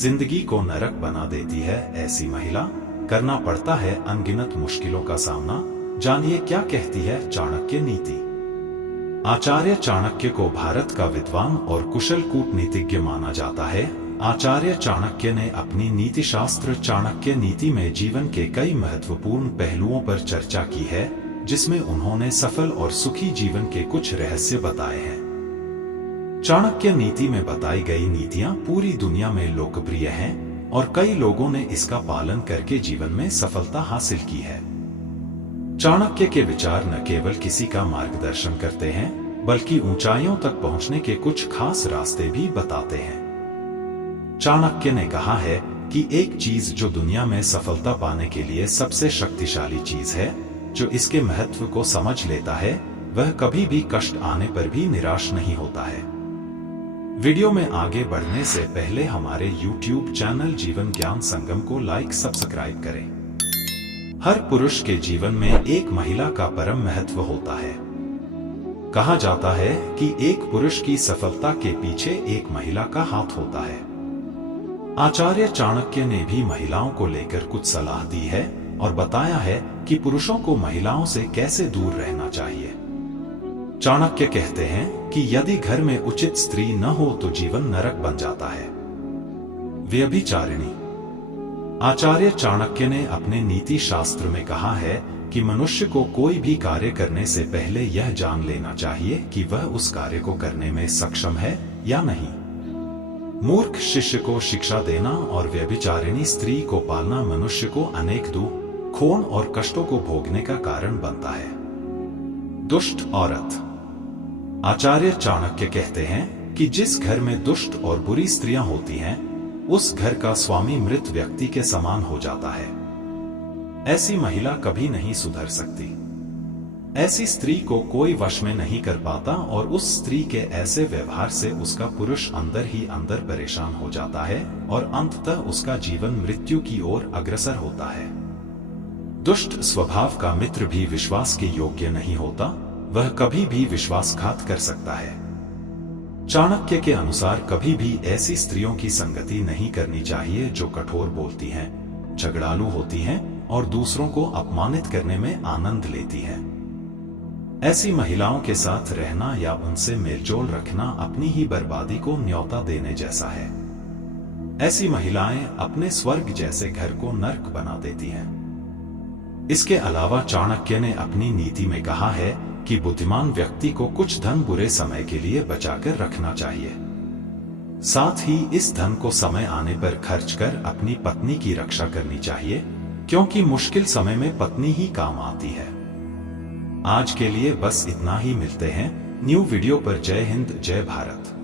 जिंदगी को नरक बना देती है ऐसी महिला, करना पड़ता है अनगिनत मुश्किलों का सामना। जानिए क्या कहती है चाणक्य नीति। आचार्य चाणक्य को भारत का विद्वान और कुशल कूटनीतिज्ञ माना जाता है। आचार्य चाणक्य ने अपनी नीति शास्त्र चाणक्य नीति में जीवन के कई महत्वपूर्ण पहलुओं पर चर्चा की है, जिसमें उन्होंने सफल और सुखी जीवन के कुछ रहस्य बताए हैं। चाणक्य नीति में बताई गई नीतियां पूरी दुनिया में लोकप्रिय हैं और कई लोगों ने इसका पालन करके जीवन में सफलता हासिल की है। चाणक्य के विचार न केवल किसी का मार्गदर्शन करते हैं, बल्कि ऊंचाइयों तक पहुंचने के कुछ खास रास्ते भी बताते हैं। चाणक्य ने कहा है कि एक चीज जो दुनिया में सफलता पाने के लिए सबसे शक्तिशाली चीज है, जो इसके महत्व को समझ लेता है, वह कभी भी कष्ट आने पर भी निराश नहीं होता है। वीडियो में आगे बढ़ने से पहले हमारे YouTube चैनल जीवन ज्ञान संगम को लाइक सब्सक्राइब करें। हर पुरुष के जीवन में एक महिला का परम महत्व होता है। कहा जाता है कि एक पुरुष की सफलता के पीछे एक महिला का हाथ होता है। आचार्य चाणक्य ने भी महिलाओं को लेकर कुछ सलाह दी है और बताया है कि पुरुषों को महिलाओं से कैसे दूर रहना चाहिए। चाणक्य कहते हैं कि यदि घर में उचित स्त्री न हो तो जीवन नरक बन जाता है। व्यभिचारिणी। आचार्य चाणक्य ने अपने नीति शास्त्र में कहा है कि मनुष्य को कोई भी कार्य करने से पहले यह जान लेना चाहिए कि वह उस कार्य को करने में सक्षम है या नहीं। मूर्ख शिष्य को शिक्षा देना और व्यभिचारिणी स्त्री को पालना मनुष्य को अनेक दुख, खोन और कष्टों को भोगने का कारण बनता है। दुष्ट औरत। आचार्य चाणक्य कहते हैं कि जिस घर में दुष्ट और बुरी स्त्रियां होती हैं, उस घर का स्वामी मृत व्यक्ति के समान हो जाता है। ऐसी महिला कभी नहीं सुधर सकती। ऐसी स्त्री को कोई वश में नहीं कर पाता और उस स्त्री के ऐसे व्यवहार से उसका पुरुष अंदर ही अंदर परेशान हो जाता है और अंततः उसका जीवन मृत्यु की ओर अग्रसर होता है। दुष्ट स्वभाव का मित्र भी विश्वास के योग्य नहीं होता, वह कभी भी विश्वासघात कर सकता है। चाणक्य के अनुसार कभी भी ऐसी स्त्रियों की संगति नहीं करनी चाहिए जो कठोर बोलती हैं, झगड़ालू होती हैं और दूसरों को अपमानित करने में आनंद लेती हैं। ऐसी महिलाओं के साथ रहना या उनसे मेलजोल रखना अपनी ही बर्बादी को न्योता देने जैसा है। ऐसी महिलाएं अपने स्वर्ग जैसे घर को नर्क बना देती हैं। इसके अलावा चाणक्य ने अपनी नीति में कहा है कि बुद्धिमान व्यक्ति को कुछ धन बुरे समय के लिए बचाकर रखना चाहिए। साथ ही इस धन को समय आने पर खर्च कर अपनी पत्नी की रक्षा करनी चाहिए, क्योंकि मुश्किल समय में पत्नी ही काम आती है। आज के लिए बस इतना ही। मिलते हैं न्यू वीडियो पर। जय हिंद, जय भारत।